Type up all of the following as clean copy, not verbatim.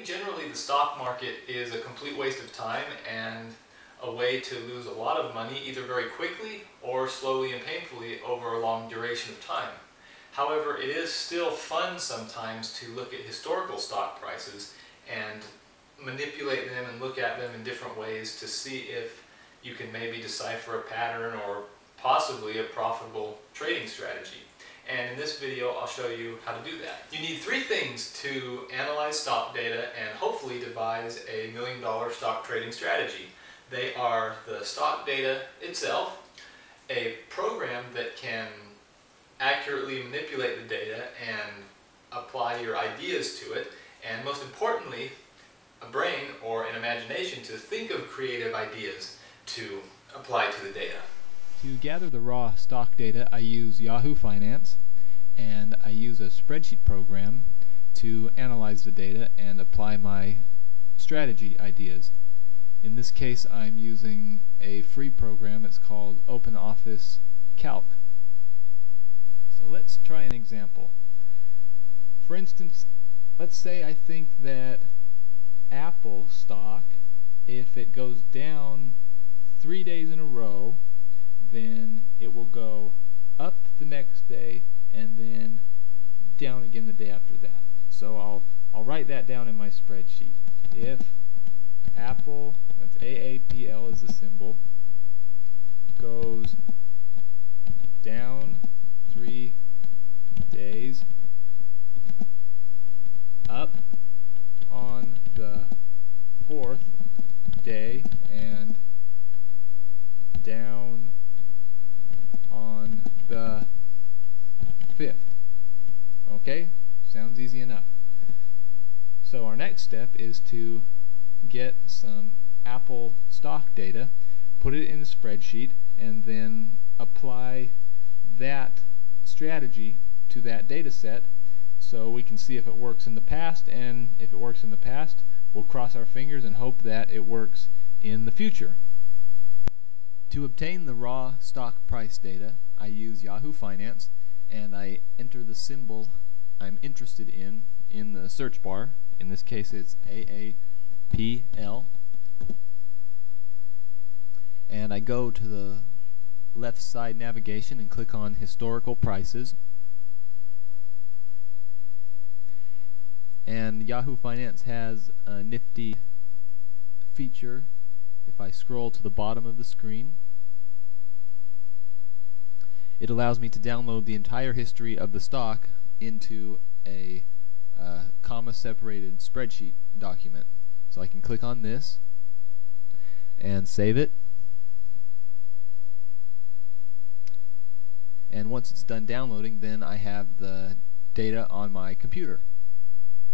Trading generally the stock market is a complete waste of time and a way to lose a lot of money either very quickly or slowly and painfully over a long duration of time. However, it is still fun sometimes to look at historical stock prices and manipulate them and look at them in different ways to see if you can maybe decipher a pattern or possibly a profitable trading strategy. And in this video I'll show you how to do that. You need three things to analyze stock data and hopefully devise a $1 million stock trading strategy. They are the stock data itself, a program that can accurately manipulate the data and apply your ideas to it, and most importantly, a brain or an imagination to think of creative ideas to apply to the data. To gather the raw stock data, I use Yahoo Finance, and I use a spreadsheet program to analyze the data and apply my strategy ideas. In this case, I'm using a free program. It's called OpenOffice Calc. So let's try an example. For instance, let's say I think that Apple stock, if it goes down 3 days in a row, then it will go up the next day and then down again the day after that. So I'll write that down in my spreadsheet. If Apple, that's AAPL is the symbol, goes down 3 days, up on the 4th day, and down on the 5th. Okay? Sounds easy enough. So our next step is to get some Apple stock data, put it in a spreadsheet, and then apply that strategy to that data set so we can see if it works in the past, and if it works in the past, we'll cross our fingers and hope that it works in the future. To obtain the raw stock price data, I use Yahoo Finance and I enter the symbol I'm interested in the search bar. In this case it's AAPL, and I go to the left side navigation and click on historical prices, and Yahoo Finance has a nifty feature. If I scroll to the bottom of the screen, it allows me to download the entire history of the stock into a comma-separated spreadsheet document. So I can click on this and save it. And once it's done downloading, then I have the data on my computer.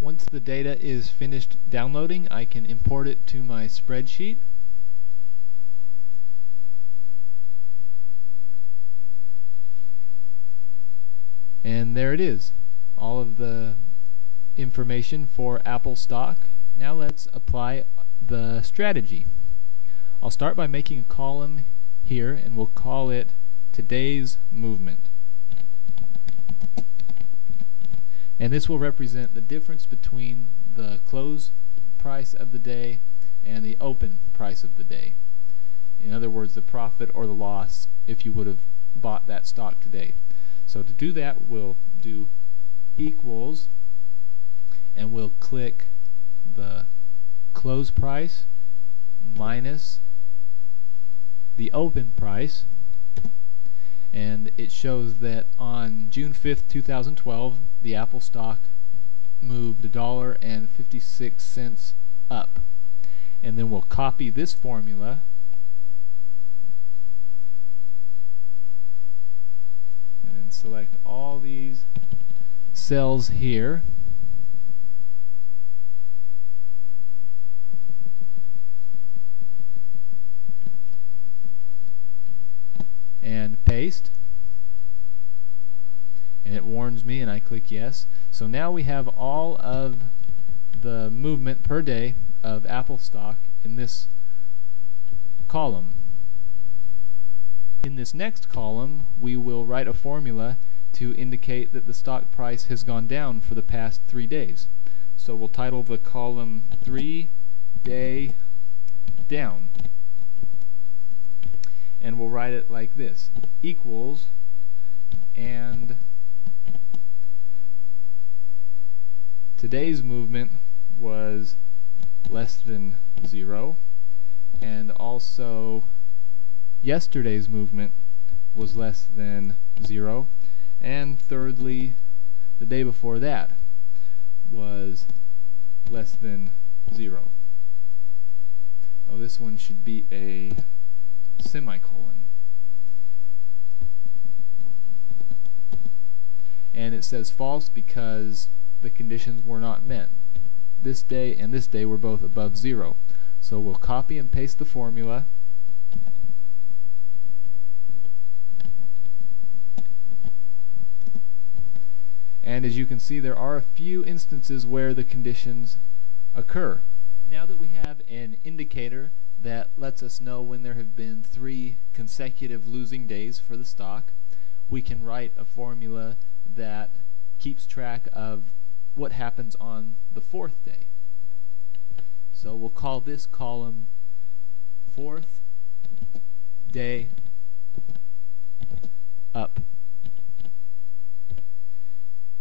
Once the data is finished downloading, I can import it to my spreadsheet. And there it is, all of the information for Apple stock. Now let's apply the strategy. I'll start by making a column here, and we'll call it Today's Movement. And this will represent the difference between the close price of the day and the open price of the day. In other words, the profit or the loss if you would have bought that stock today. So to do that, we'll do equals, and we'll click the close price minus the open price, and it shows that on June 5th, 2012, the Apple stock moved $1.56 up. And then we'll copy this formula and then select all these cells here, and paste, and it warns me and I click yes. So now we have all of the movement per day of Apple stock in this column. In this next column, we will write a formula to indicate that the stock price has gone down for the past 3 days. So we'll title the column 3-day down. And we'll write it like this: equals, and today's movement was less than 0, and also yesterday's movement was less than 0, and thirdly, the day before that was less than 0. Oh, this one should be a semicolon. And it says false because the conditions were not met. This day and this day were both above 0. So we'll copy and paste the formula. And as you can see, there are a few instances where the conditions occur. Now that we have an indicator that lets us know when there have been 3 consecutive losing days for the stock, we can write a formula that keeps track of what happens on the 4th day. So we'll call this column 4th day up.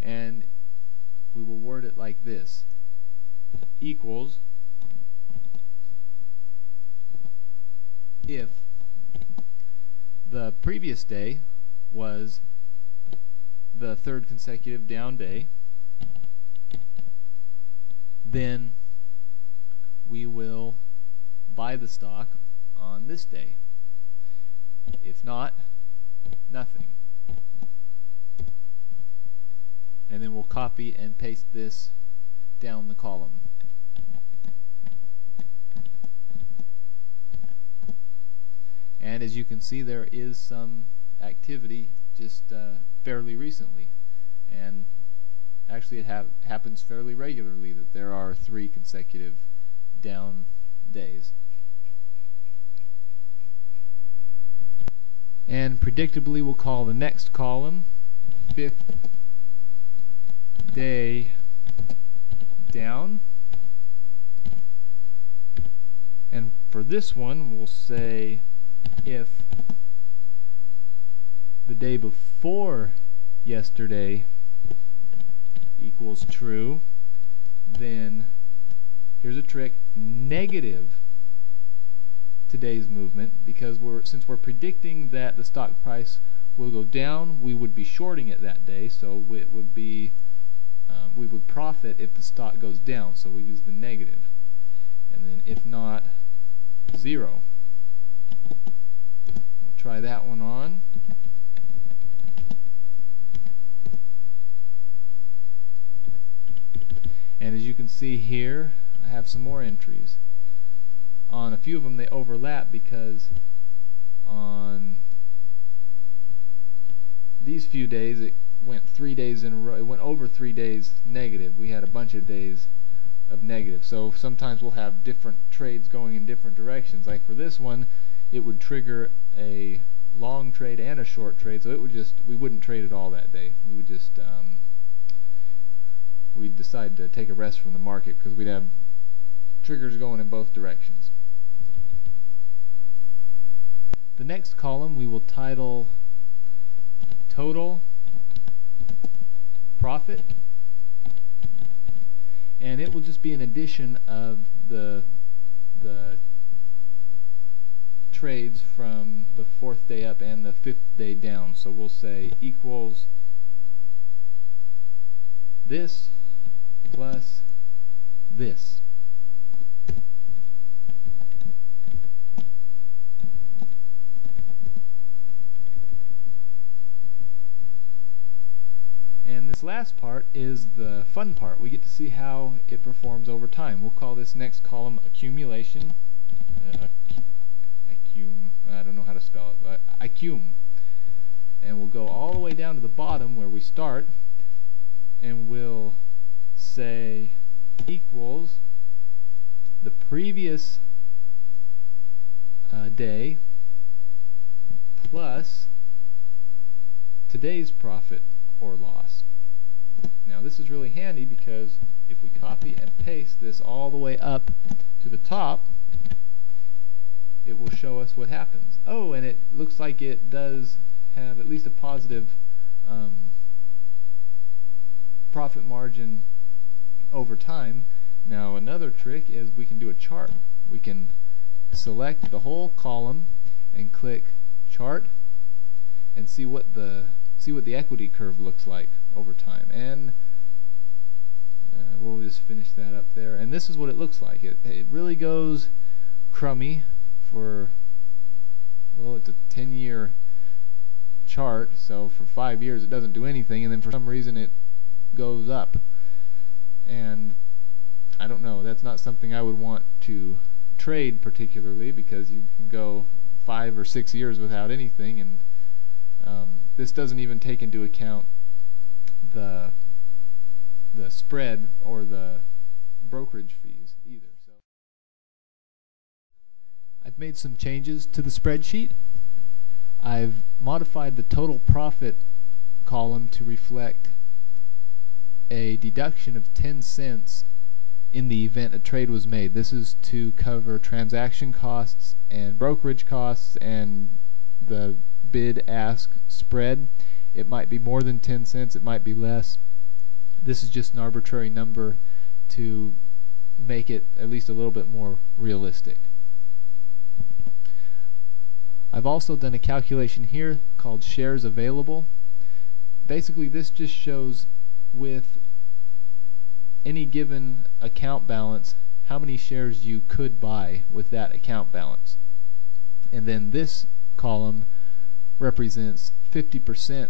And we will word it like this: equals, if the previous day was the 3rd consecutive down day, then we will buy the stock on this day. If not, nothing. And then we'll copy and paste this down the column. And as you can see, there is some activity just fairly recently, and actually it happens fairly regularly that there are 3 consecutive down days. And predictably, we'll call the next column 5th day down, and for this one we'll say if the day before yesterday equals true, then here's a trick: negative today's movement, because since we're predicting that the stock price will go down, we would be shorting it that day, so it would be we would profit if the stock goes down, so we use the negative. And then if not, 0. We'll try that one on. And as you can see here, I have some more entries. On a few of them they overlap because on these few days it went 3 days in a row. It went over 3 days negative. We had a bunch of days of negative. So sometimes we'll have different trades going in different directions. Like for this one, it would trigger a long trade and a short trade. So it would we wouldn't trade at all that day. We would just we'd decide to take a rest from the market because we'd have triggers going in both directions. The next column we will title total profit, and it will just be an addition of the trades from the 4th day up and the 5th day down. So we'll say equals this plus this. And this last part is the fun part. We get to see how it performs over time. We'll call this next column accumulation. I don't know how to spell it, but accum. And we'll go all the way down to the bottom where we start, and we'll say equals the previous day plus today's profit or loss. Now this is really handy because if we copy and paste this all the way up to the top, it will show us what happens. Oh, and it looks like it does have at least a positive profit margin over time. Now another trick is we can do a chart. We can select the whole column and click chart and see what the equity curve looks like over time. And we'll just finish that up there. And this is what it looks like. It really goes crummy for, well, it's a 10-year chart, so for 5 years it doesn't do anything, and then for some reason it goes up. And I don't know, that's not something I would want to trade particularly, because you can go 5 or 6 years without anything, and this doesn't even take into account the spread or the brokerage fees either. So I've made some changes to the spreadsheet. I've modified the total profit column to reflect a deduction of 10 cents in the event a trade was made. This is to cover transaction costs and brokerage costs and the bid-ask spread. It might be more than 10 cents, it might be less. This is just an arbitrary number to make it at least a little bit more realistic. I've also done a calculation here called shares available. Basically this just shows with any given account balance how many shares you could buy with that account balance. And then this column represents 50%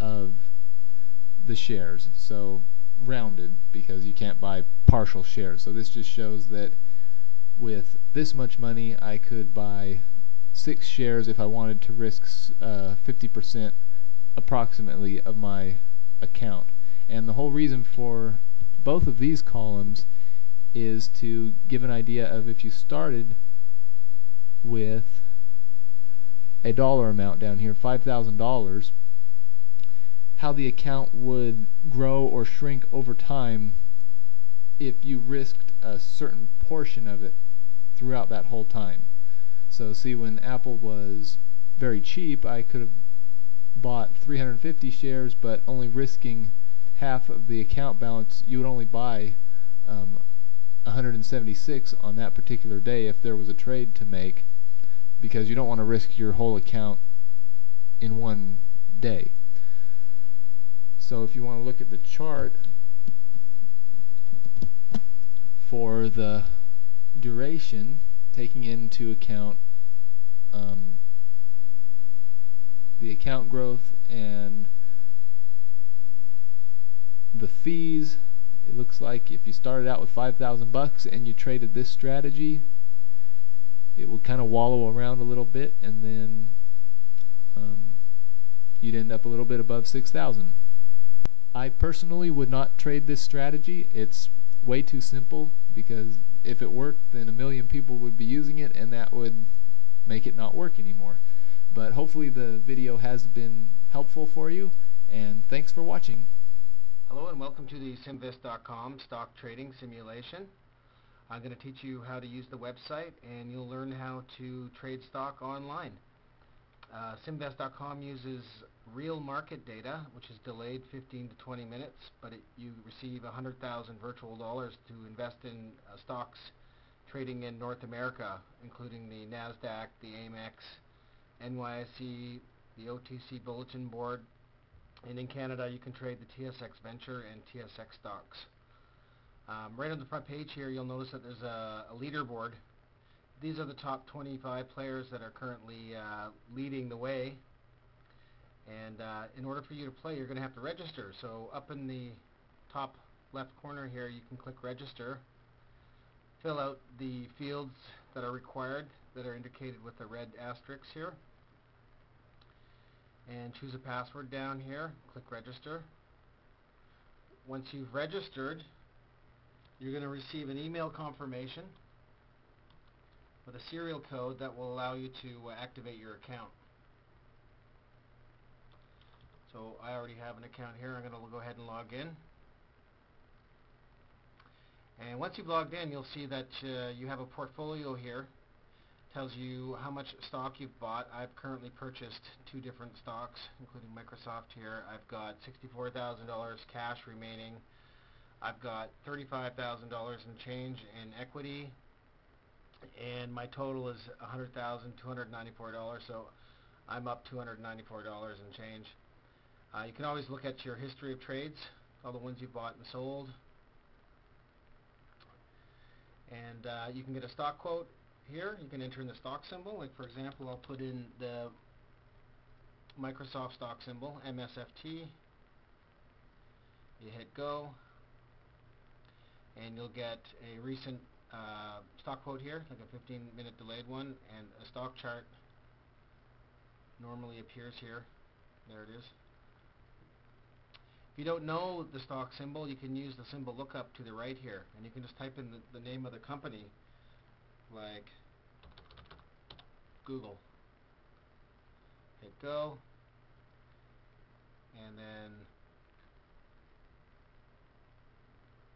of the shares, so rounded because you can't buy partial shares. So this just shows that with this much money I could buy 6 shares if I wanted to risk 50% approximately of my account. And the whole reason for both of these columns is to give an idea of if you started with a dollar amount down here, $5,000, how the account would grow or shrink over time if you risked a certain portion of it throughout that whole time. So see, when Apple was very cheap, I could have bought 350 shares, but only risking half of the account balance. You would only buy 176 on that particular day if there was a trade to make, because you don't want to risk your whole account in one day. So if you want to look at the chart for the duration, taking into account the account growth and the fees, it looks like if you started out with $5,000 and you traded this strategy, it would kind of wallow around a little bit, and then you'd end up a little bit above 6,000. I personally would not trade this strategy. It's way too simple, because if it worked, then a million people would be using it, and that would make it not work anymore. But hopefully the video has been helpful for you, and thanks for watching. Hello and welcome to the Simvest.com stock trading simulation. I'm going to teach you how to use the website, and you'll learn how to trade stock online. Simvest.com uses real market data, which is delayed 15 to 20 minutes, but you receive 100,000 virtual dollars to invest in stocks trading in North America, including the NASDAQ, the AMEX, NYSE, the OTC Bulletin Board, and in Canada you can trade the TSX Venture and TSX stocks. Right on the front page here you'll notice that there's a leaderboard. These are the top 25 players that are currently leading the way, and in order for you to play you're going to have to register. So up in the top left corner here you can click register, fill out the fields that are required that are indicated with the red asterisks here, and choose a password down here, click register. Once you've registered, you're going to receive an email confirmation with a serial code that will allow you to activate your account. So I already have an account here. I'm going to go ahead and log in. And once you've logged in, you'll see that you have a portfolio here. Tells you how much stock you've bought. I've currently purchased 2 different stocks, including Microsoft here. I've got $64,000 cash remaining. I've got $35,000 in change in equity, and my total is $100,294. So I'm up $294 in change. You can always look at your history of trades, all the ones you bought and sold, and you can get a stock quote. Here you can enter in the stock symbol. Like for example, I'll put in the Microsoft stock symbol, MSFT. You hit go, and you'll get a recent stock quote here, like a 15-minute delayed one, and a stock chart normally appears here. There it is. If you don't know the stock symbol, you can use the symbol lookup to the right here, and you can just type in the name of the company, like Google. Hit go, and then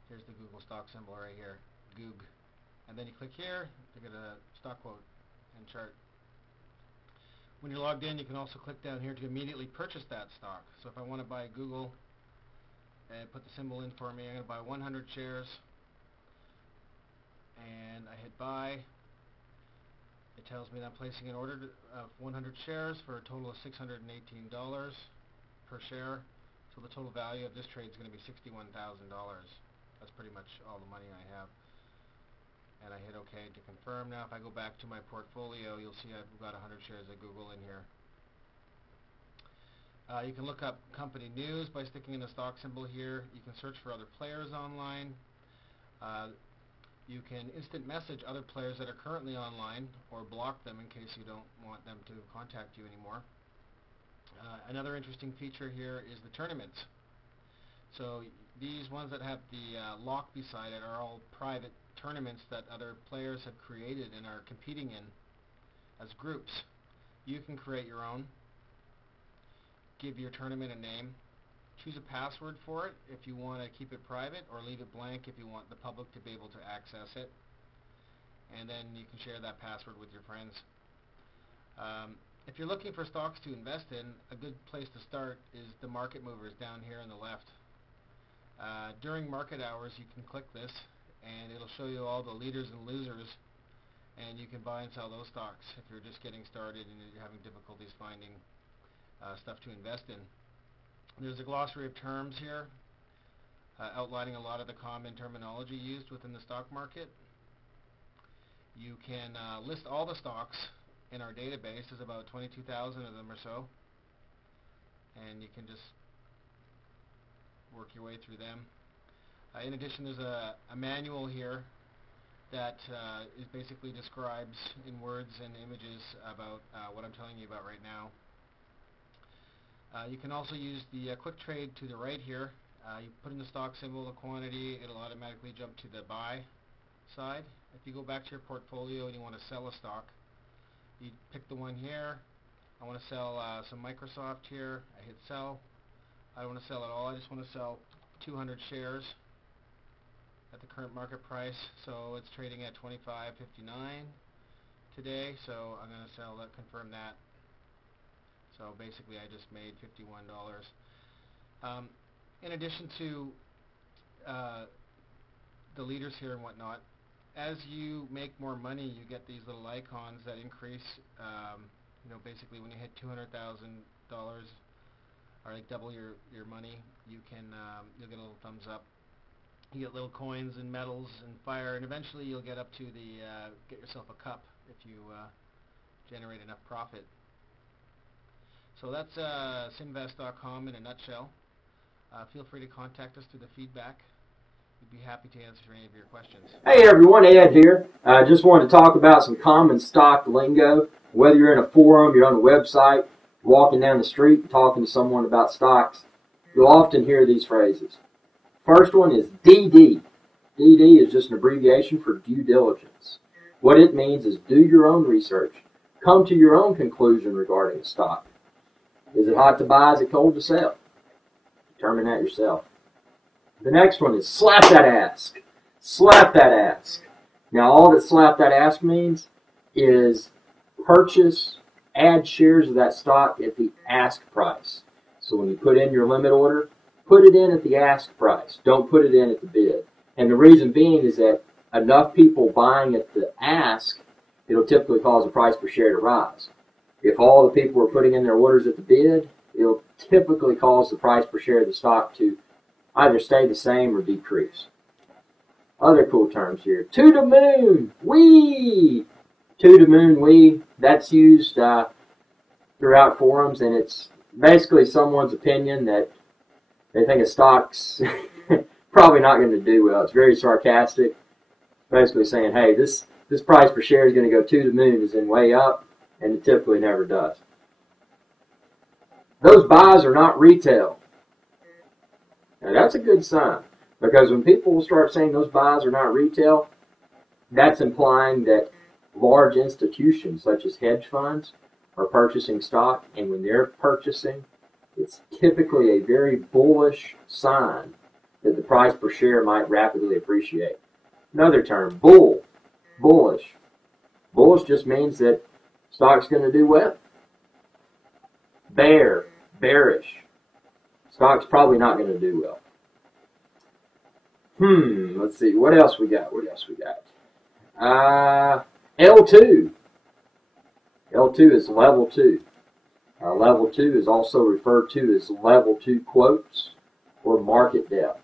here's the Google stock symbol right here, Goog. And then you click here to get a stock quote and chart. When you're logged in, you can also click down here to immediately purchase that stock. So if I want to buy Google and put the symbol in for me, I'm going to buy 100 shares, and I hit buy. It tells me that I'm placing an order of 100 shares for a total of $618 per share. So the total value of this trade is going to be $61,000. That's pretty much all the money I have. And I hit OK to confirm. Now if I go back to my portfolio, you'll see I've got 100 shares of Google in here. You can look up company news by sticking in the stock symbol here. You can search for other players online. You can instant message other players that are currently online, or block them in case you don't want them to contact you anymore. Another interesting feature here is the tournaments. So these ones that have the lock beside it are all private tournaments that other players have created and are competing in as groups. You can create your own, give your tournament a name, choose a password for it if you want to keep it private, or leave it blank if you want the public to be able to access it, and then you can share that password with your friends. If you're looking for stocks to invest in, a good place to start is the market movers down here on the left. During market hours, you can click this and it'll show you all the leaders and losers, and you can buy and sell those stocks if you're just getting started and you're having difficulties finding stuff to invest in. There's a glossary of terms here outlining a lot of the common terminology used within the stock market. You can list all the stocks in our database. There's about 22,000 of them or so, and you can just work your way through them. In addition, there's a manual here that basically describes in words and images about what I'm telling you about right now. You can also use the quick trade to the right here. You put in the stock symbol, the quantity, it'll automatically jump to the buy side. If you go back to your portfolio and you want to sell a stock, you pick the one here. I want to sell some Microsoft here. I hit sell. I don't want to sell at all. I just want to sell 200 shares at the current market price. So it's trading at $25.59 today. So I'm going to sell that, confirm that. So basically I just made $51. In addition to the leaders here and whatnot, as you make more money, you get these little icons that increase. Basically when you hit $200,000 or like double your money, you'll get a little thumbs up. You get little coins and medals and fire, and eventually you'll get up to the get yourself a cup if you generate enough profit. So that's simvest.com in a nutshell. Feel free to contact us through the feedback. We'd be happy to answer any of your questions. Hey everyone, Ed here. I just wanted to talk about some common stock lingo. Whether you're in a forum, you're on a website, walking down the street and talking to someone about stocks, you'll often hear these phrases. First one is DD. DD is just an abbreviation for due diligence. What it means is do your own research. Come to your own conclusion regarding a stock. Is it hot to buy? Is it cold to sell? Determine that yourself. The next one is slap that ask. Slap that ask. Now, all that slap that ask means is purchase, add shares of that stock at the ask price. So when you put in your limit order, put it in at the ask price. Don't put it in at the bid. And the reason being is that enough people buying at the ask, it'll typically cause the price per share to rise. If all the people are putting in their orders at the bid, it'll typically cause the price per share of the stock to either stay the same or decrease. Other cool terms here. To the moon, wee! To the moon, wee. That's used throughout forums, and it's basically someone's opinion that they think a stock's probably not going to do well. It's very sarcastic. Basically saying, hey, this price per share is going to go to the moon, as in way up, and it typically never does. Those buys are not retail. Now that's a good sign, because when people start saying those buys are not retail, that's implying that large institutions such as hedge funds are purchasing stock, and when they're purchasing, it's typically a very bullish sign that the price per share might rapidly appreciate. Another term, bull, bullish. Bullish just means that stock's going to do well. Bear, bearish. Stock's probably not going to do well. Let's see, what else we got? L2. L2 is level 2. Level 2 is also referred to as level 2 quotes or market depth.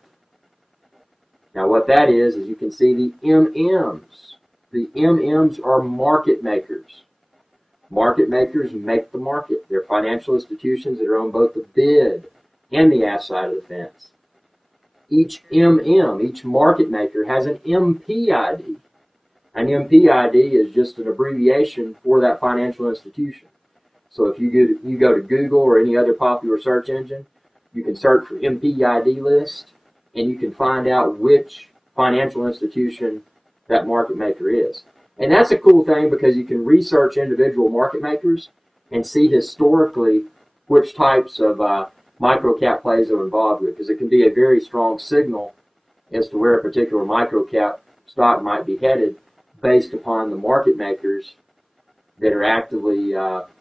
Now what that is you can see the MMs. The MMs are market makers. Market makers make the market. They're financial institutions that are on both the bid and the ask side of the fence. Each MM, each market maker, has an MPID. An MPID is just an abbreviation for that financial institution. So if you go to Google or any other popular search engine, you can search for MPID list, and you can find out which financial institution that market maker is. And that's a cool thing because you can research individual market makers and see historically which types of microcap plays are involved with, because it can be a very strong signal as to where a particular microcap stock might be headed based upon the market makers that are actively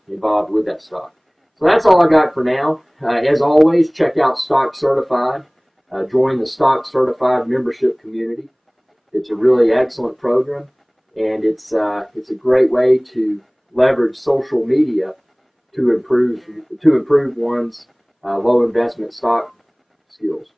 involved with that stock. So that's all I got for now. As always, check out Stock Certified. Join the Stock Certified membership community. It's a really excellent program, and it's a great way to leverage social media to improve one's low investment stock skills.